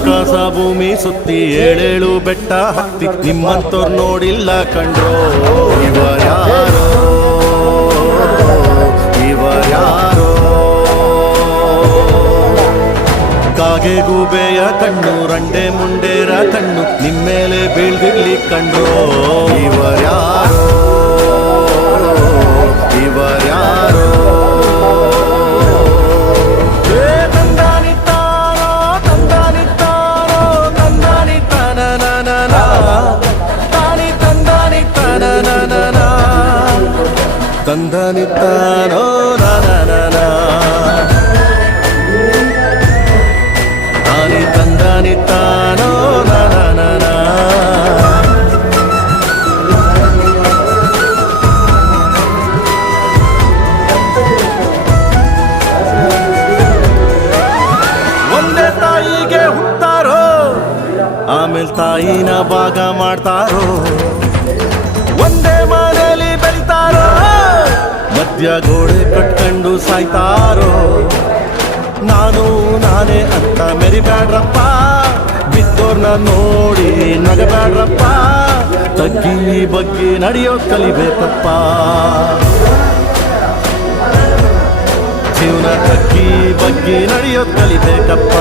ಆಕಾಶ ಭೂಮಿ ಸುತ್ತಿ ಏಳೇಳು ಬೆಟ್ಟ ಹತ್ತಿ ನಿಮ್ಮಂತೋರ್ ನೋಡಿಲ್ಲ ಕಂಡ್ರೋ ಇವರ್ಯಾರೋ ಇವರ್ಯಾರೋ ಕಾಗೆ ಗೂಬೆಯ ಕಣ್ಣು ರಂಡೆ ಮುಂಡೇರ ಕಣ್ಣು ನಿಮ್ಮೇಲೆ ಬೀಳ್ದಿರ್ಲಿ ಕಂಡ್ರೋ ಇವರ್ಯಾರೋ ಇವರ್ಯಾರೋ ತಂದನಿತ್ತಾನೋ ತಾನಿ ತಂದನಿತ್ತಾನೋ ಒಂದೇ ತಾಯಿಗೆ ಹುಟ್ಟಾರೋ ಆಮೇಲೆ ತಾಯಿನ ಭಾಗ ಮಾಡ್ತಾರೋ ಒಂದೇ ಮನೆಯಲ್ಲಿ ಬೆಳಿತಾರೋ ಮಧ್ಯ ಗೋಡೆ ಕಟ್ಕೊಂಡು ಸಾಯ್ತಾರೋ ನಾನು ನಾನೇ ಅಂತ ಮೆರಿಬ್ಯಾಡ್ರಪ್ಪ ಬಿದ್ದೋರ್ನ ನೋಡಿ ನಗಬ್ಯಾಡ್ರಪ್ಪ ತಗ್ಗಿ ಬಗ್ಗಿ ನಡೆಯೋದ್ ಕಲಿಬೇಕಪ್ಪ ಜೀವನ ತಗ್ಗಿ ಬಗ್ಗಿ ನಡೆಯೋದ್ ಕಲಿಬೇಕಪ್ಪ